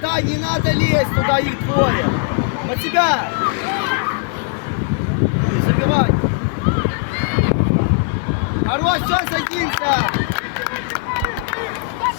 да, да, не надо лезть туда, их двое. На тебя. Забивай. Хорош, все, садимся.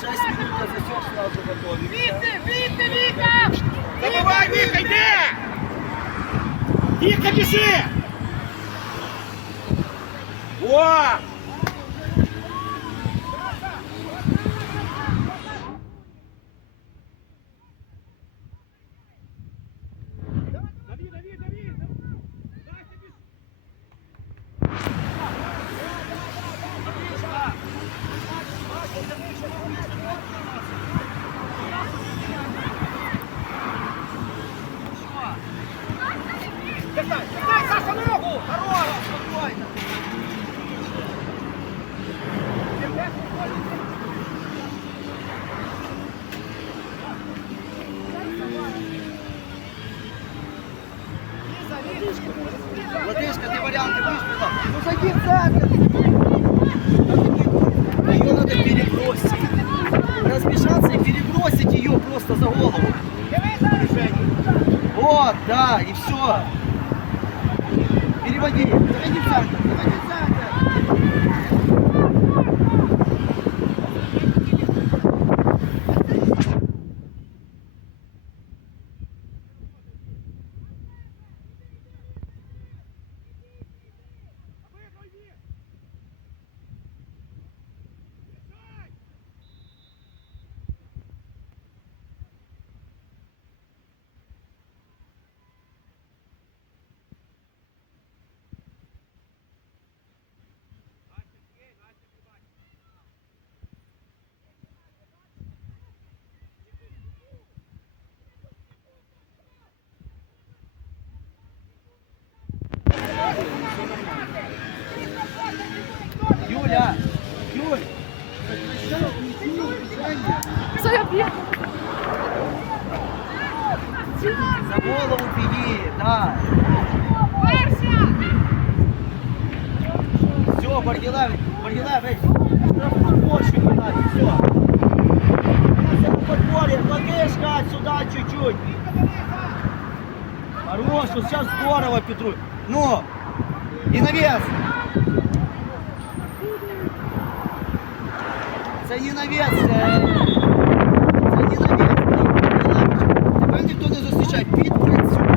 Шесть минут я засек, сразу готовим. Вика, Вика, Вика! Забывай, Вика, иди! Вика, бежи! Во! За голову беги, да. Все, Баргила, Баргила, блядь, подборщик, блядь, все. Подборе, лодыжка сюда чуть-чуть. Хорош, вот сейчас здорово, Петру. Ну, и навес. Це не навес, це... ніхто не зустрічає. Підпрацював.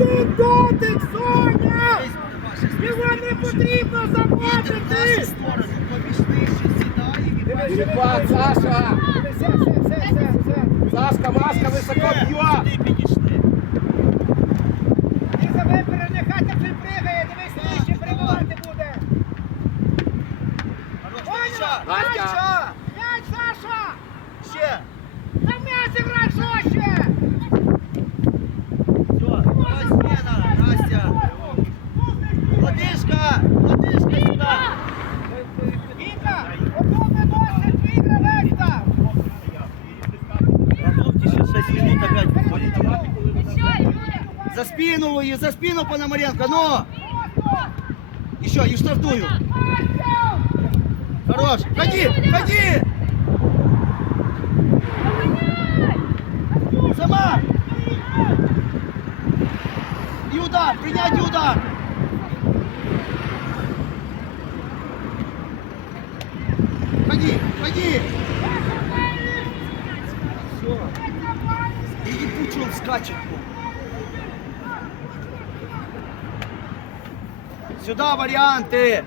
Іди дотик, Соня! Його не потрібно заплатити! Дивись, Саша! Сашка, маска високо б'є! За спину, Пономаренко, но! Еще, и штрафную. Хорош, ходи, ходи! Сама! И удар, принять удар! Ходи, ходи! Все. И пучу он скачет. Сюда варианты!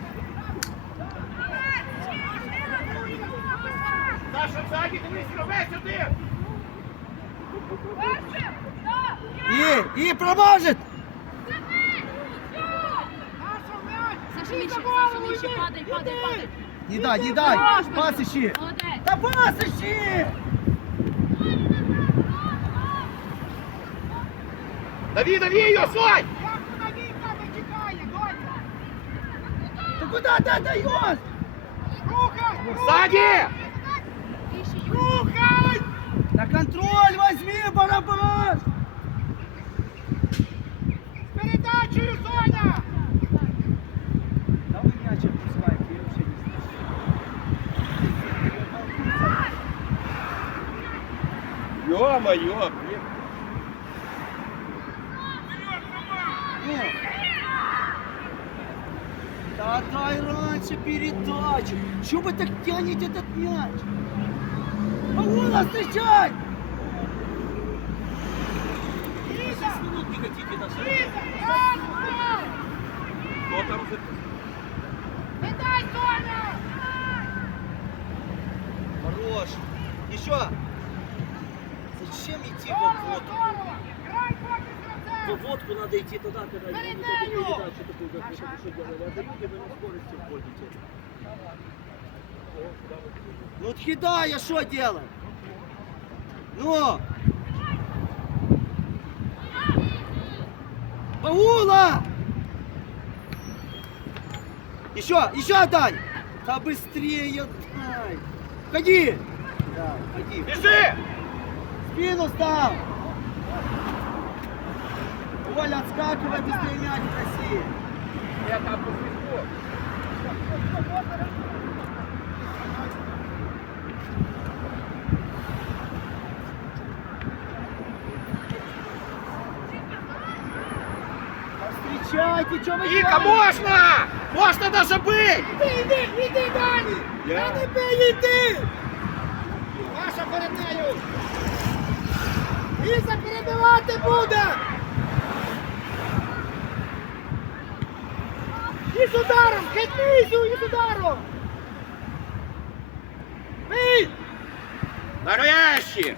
Саша, ззаді, дивись, роби сюди! И, и промажет! Саша, нижче, Саша, нижче, падай, падай, падай. Не дай, не дай! Пас ищи! Молодець. Да пас ищи! Дави, дави її, Сонь! Куда ты отдаешь? Рухай! Юрій. Рухай! На контроль возьми, барабаш! З передачею, Соня! Да вы мяч отпускаете, я вообще не Ё-моё, дай раньше передачу. Чего вы так тянете этот мяч? Даже. Ліза, Янко! Хто там. Не дай! Хорош. Еще. Зачем идти в обводку? Здорово! Грай поки В гравцем! обводку надо идти тогда, когда не дадут передачу такую, как вы что делали. А вы на скорости входите. Ну кидай, я что делать? Ну! Паула! Еще, еще отдай! Да быстрее отдай! Ходи! Да, ходи. Біжи! Спину стал! Оля, отскакивай, быстрее мяч проси! Я там по свистку. Встречайте, что вы Віка, можна! Можна даже бить! Іди, іди, іди далі! Я? Та не бий, іди! Маша перед нею! Ліза перебивати буде! З ударом! Хитнися і з ударом! Бий! Нарешті!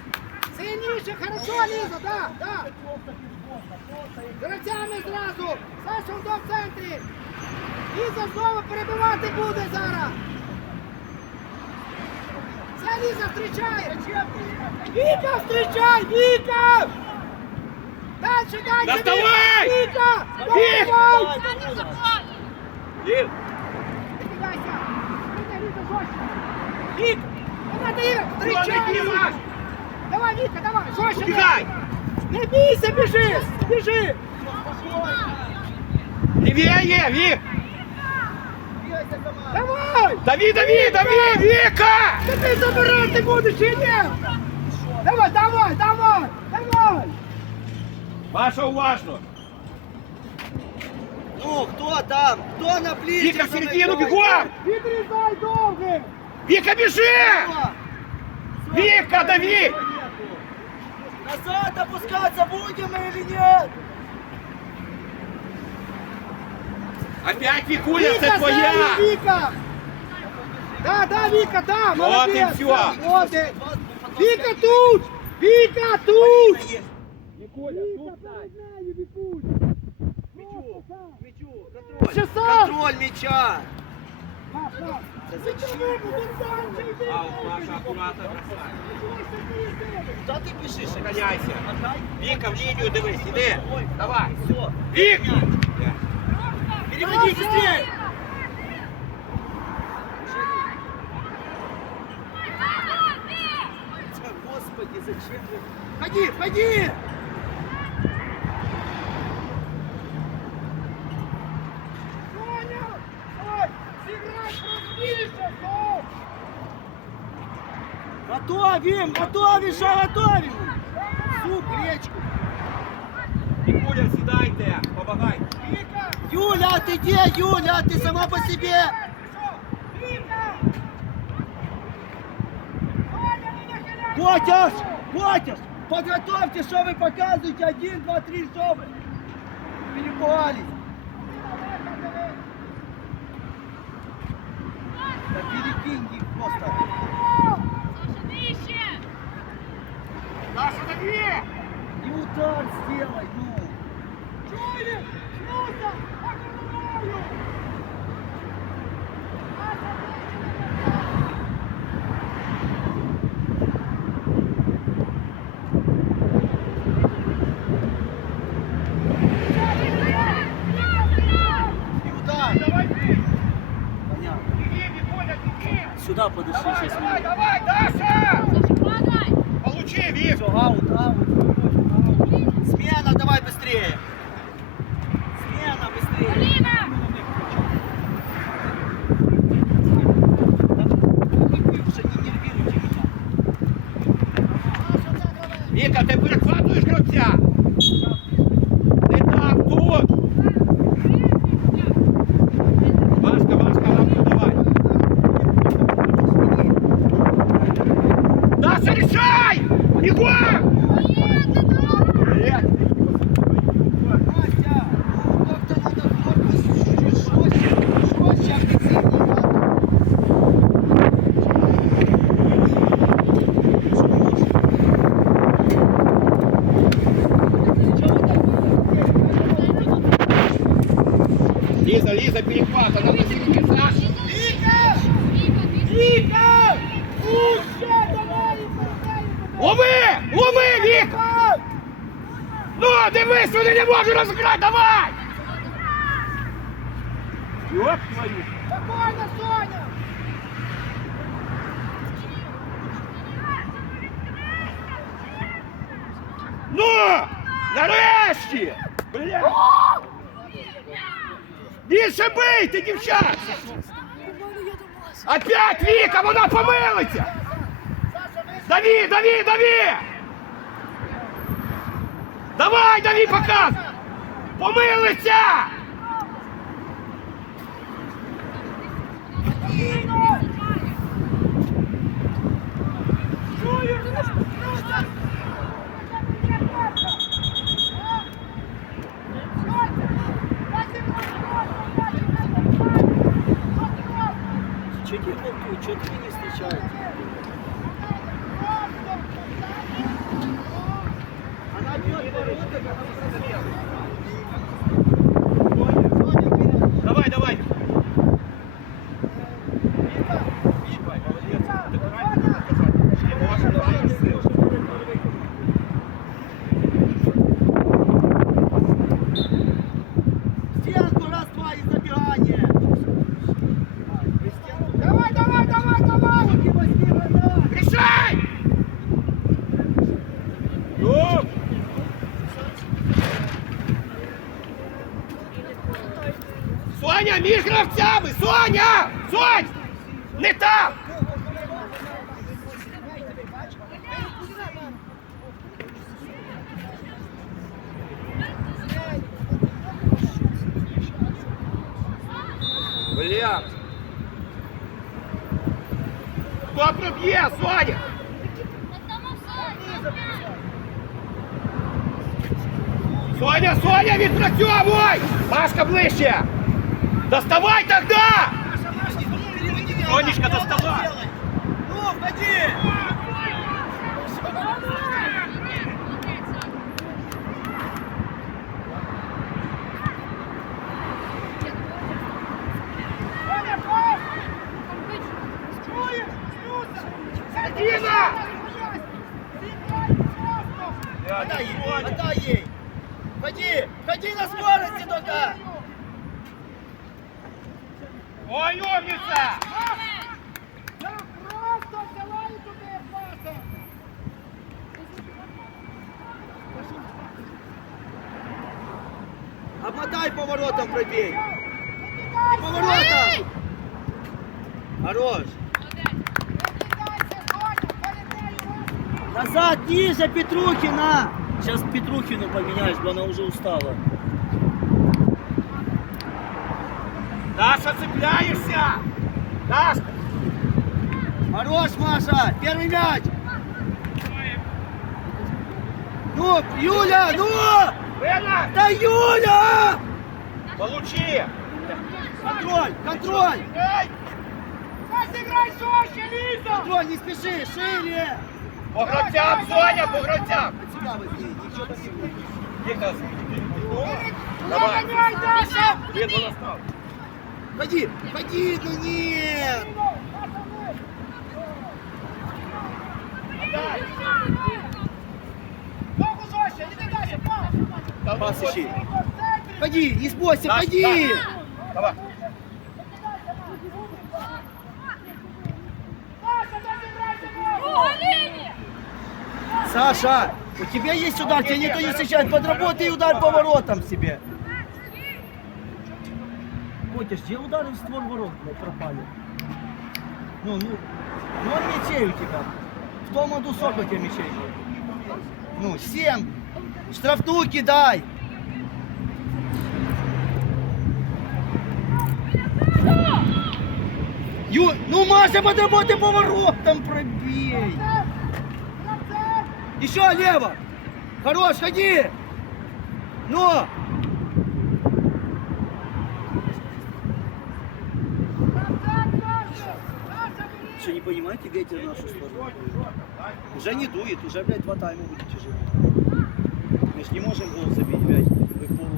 Сильніше, хорошо, Ліза, да, да! Гравцями зразу! Саша в в центрі! Ліза знову перебивати буде зараз! Це Ліза зустрічає! Віка зустрічай! Віка! Дальше, дальше! Доставай! Віка! Віка, Віка, жорстче! Вік! Вона дає! Зелений Зустрічай! кілаш! Давай, Віка, давай! Жорстче! Убігай! Не бійся, біжи! Біжи! Лівіє, Вік! Давай! Дави, дави, дави, Віка! Та ти забирати будеш чи ні? Давай, давай, давай! Давай! Маша, уважно! Ну, кто там? Кто на ближнем? Віка, в середину, бігом! Відрізай довгим! Віка, біжи! Вика, дави! Назад опускаться будем или нет? Опять Вікуля, це Віка, твоя! ззаді, Віка! Да, да, Віка, да, Вот молодець! і всё. да, молодець. Віка тут! Віка тут! Вікуля, Віка, контроль. Ще сам! Контроль мяча. На, на. Да зачем? А, Маша, акуратно бросай. Куда ты бежишь? Наклоняйся. Отдай. Віка, в лінію дивись, іди! Давай! Все. Вік! Переводи быстрее. Господи, зачем вы? Ходи, ходи! Вім, готові, що готові? Суп, речку. Вікуля, сідайте, помагайте. Віка! Юля, ти де, Юля, ти сама по собі. Віка! Ваня, не нахиляй! Котяш, Котяш, подготовьте, что вы показываете. Один, два, три, что вы. Перепугались. Сюда подыши, Давай, давай, Даша! Получи, Вик! Все, Віка, ти Віка! Уще, давай, повертаю тебе! Лови! Лови, Вік! Ну, дивись, вони не можуть розіграти, давай! Ёб твою! Спокійно, Соня! Ну! Нарешті! Бля! Більше бийте, дівчат! Опять Віка, вона помилиться! Дави, дави, дави! Давай, дави, показ! Помилиться! між гравцями! Соня! Сонь! Не там! Бля! Хто проб'є, Соня? Соня, Соня, відпрацьовуй! Машка ближче! Доставай тогда! Сонечка, доставай! Ну, входи! Соня, пас! Чуєш? Шлюза! Середина! Отдай ей, отдай ей. Входи, входи на скорости только. Ой, умница! Я просто взяла і туди паса! Обмотай пробей. Не Поворотом. Хорош. Назад, ниже, Петрухина! Сейчас Петрухину поменяешь, бо она уже устала. Даша, цепляешься! Даша! Хорош, Маша! Первый мяч! Ну, Юля, ну! Да Юля! Получи! Контроль, контроль! Эй! Розіграй жорстче, Ліза! Контроль, не спеши, шире! По гравцям, Соня, по гравцям! От себя возьми, ничего там не будет. Віка, Давай, давай, Даша! Віку настав. Ходи, ходи, ну нет! Ногу жорстче, іди далі, пас! Пас ищи. В центрі! Ходи, не спойся, Даш, ходи! Даш. Давай. Даша, розіграйся ногу! Друга лінія! Саша, у тебя есть удар, тебя никто не встречает. Подработай удар по воротам себе. Котя, где удары в створ ворот блядь, пропали? Ну, ну, ноль мячей у тебя. В том году сколько у тебя мячей было? Ну, семь. Штрафную кидай. Ю, ну Маша, подработай по воротам, пробей. Еще лево. Хорош, ходи. Ну. Что, не понимаете, ветер нашу сторону? Уже не дует, уже, блядь, два тайма будет тяжело. Мы ж не можем гол забить, блядь, вы полу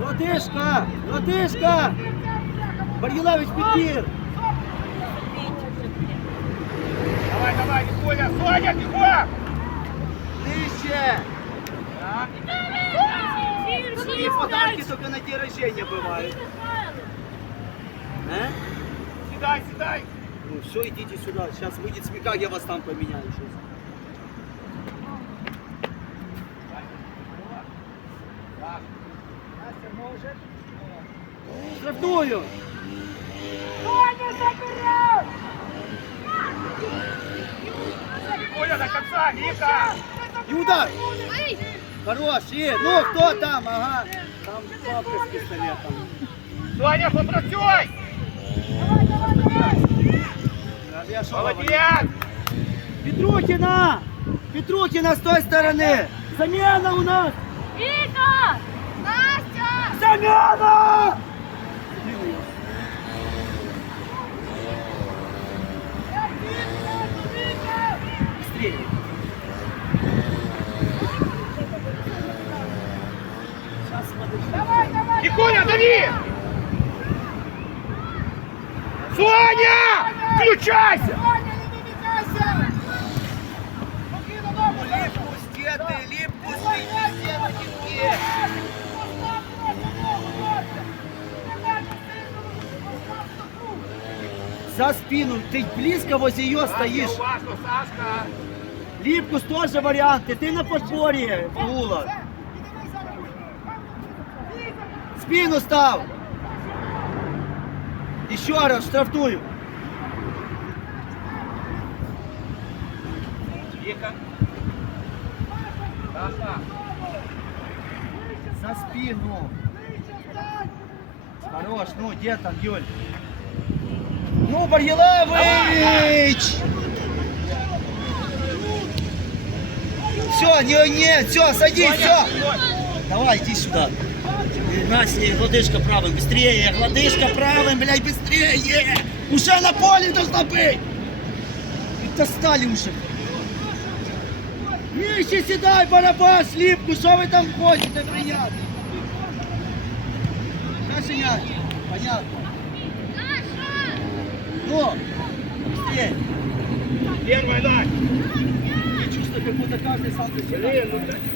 Лодыжка, лодыжка. Барьелавич, підбір. Давай, давай, Николя, Соня, бегом! Нижче. Так. Такие подарки только на день рождения бывают. А? Седай, седай. Ну все, идите сюда. Сейчас выйдет смекак, я вас там поменяю. сейчас. Забирай! Коля, до конца, Вика! И удар. Хорош. И, ну, кто там? Ага. Там папка с пистолетом. Соня, попрацюй! Давай, давай, давай! Молодец! Петрухина! Петрухина с той стороны! Замена у нас! Віка! Настя! Замена! Быстрее. Сейчас, подожди. Давай, давай! Николя, дави! Соня! Включайся! Соня, не вимикайся! Покину ногу, Даша! Липку стены, липку Давай, стены, Настя! стены, Постав просто ногу, Настя! Тримай сильно! Постав стопу! За спину. Ты близко возле ее стоишь. Липкус тоже варианты. Ты на подборе, Фула. Все, і дивись зараз! Ліза, Спину став. Еще раз штрафную. Вика! Саша! За спину. Хорош, ну где там, Юль? Ну, Барьелавыч! Все, не, не, все, садись, все. Давай, иди сюда. Настя, лодыжка правым, быстрее, лодыжка правым, блядь, быстрее. Уже на поле должна быть. И достали уже. Нижче седай, барабаш, липку, что вы там ходите, приятно. Дальше мяч. Понятно. Ну, быстрее. Первая, Надь. Я чувствую, как будто каждый сам за себя. Блин, ну ты...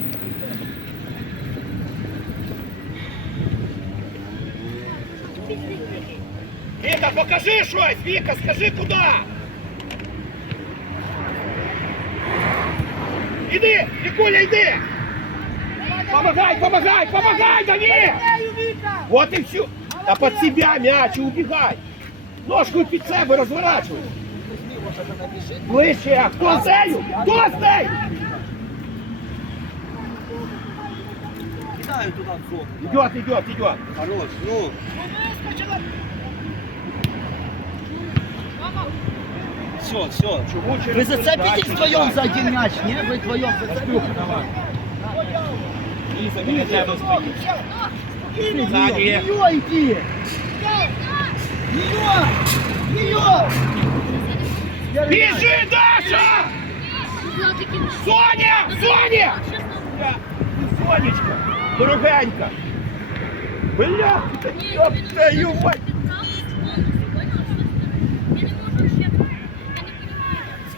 Віка, покажи щось! Віка, скажи куди! Іди! Вікуля, йди! Помогай, помогай, помогай, Дані! Нею, Віка! Вот и все. А под себя мяч и убегай. Ножку під себе розворачуй. Ближче, а хто з нею? Хто з нею? Кидаю туда в зону. Идет, идет, идет. Хорош, ну. Все, все. Чому Вы через зацепитесь передачу? вдвоем за один мяч, не? Вы вдвоем зацепитесь. Давай. Лиза, біля тебе стоїть. Нее, Сзади. нее иди. Нее! Нее! Біжи, Даша! Соня! Соня! Бля, ну, Сонечка, дорогенька. Бля, ёб твою мать.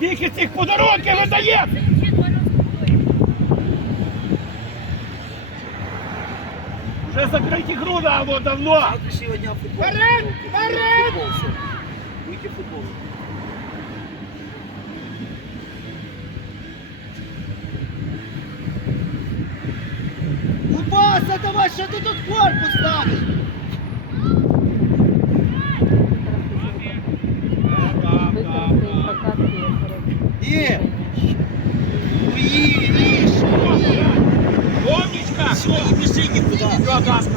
Скільки цих подарунків ви даєте? Вже закриті гру давно давно. Завтрашнего дня футбол. Вперед! Вперед! Футбол, все. Уйти в футбол. Ну, Баса, давай, что ты тут корпус ставишь?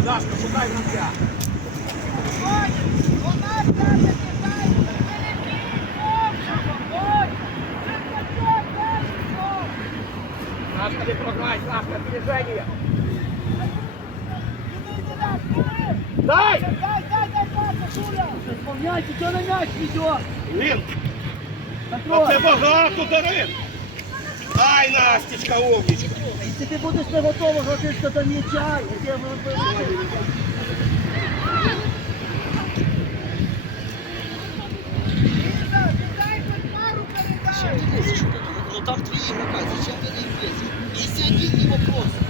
Дашка, шукай гравця. Дашка, не програй, Дашка, движение. Дай! Дай, дай, дай, паса, Шуля! Исполняйте, что на мяч ведет? Блін, а Контроль. це багато дарин. Ай, Настечка, умничка. Если ты будешь не готова готовиться до мяча, я тебе буду Ліза, віддай хоч пару Зачем передай! ты лезешь туда? Ну, там три игрока, зачем ты не лезешь? Если один не вопрос.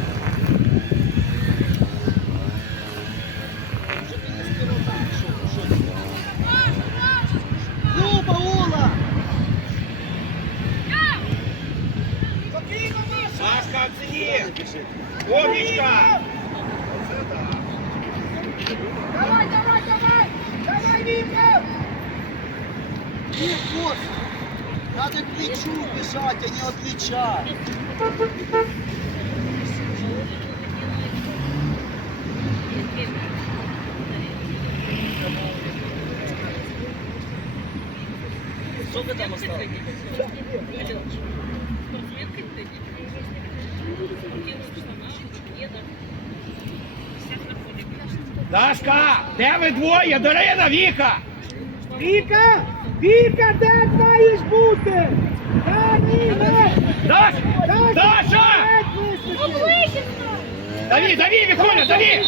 Нет, вот. Надо к мячу бежать, а не от мяча. Что вы там осталось? Дашка, де ви двоє? Дарина, Віка. Віка! Віка, де маєш бути? Дарина! Даш, Даша! Дави, дави, Вікуля, дави.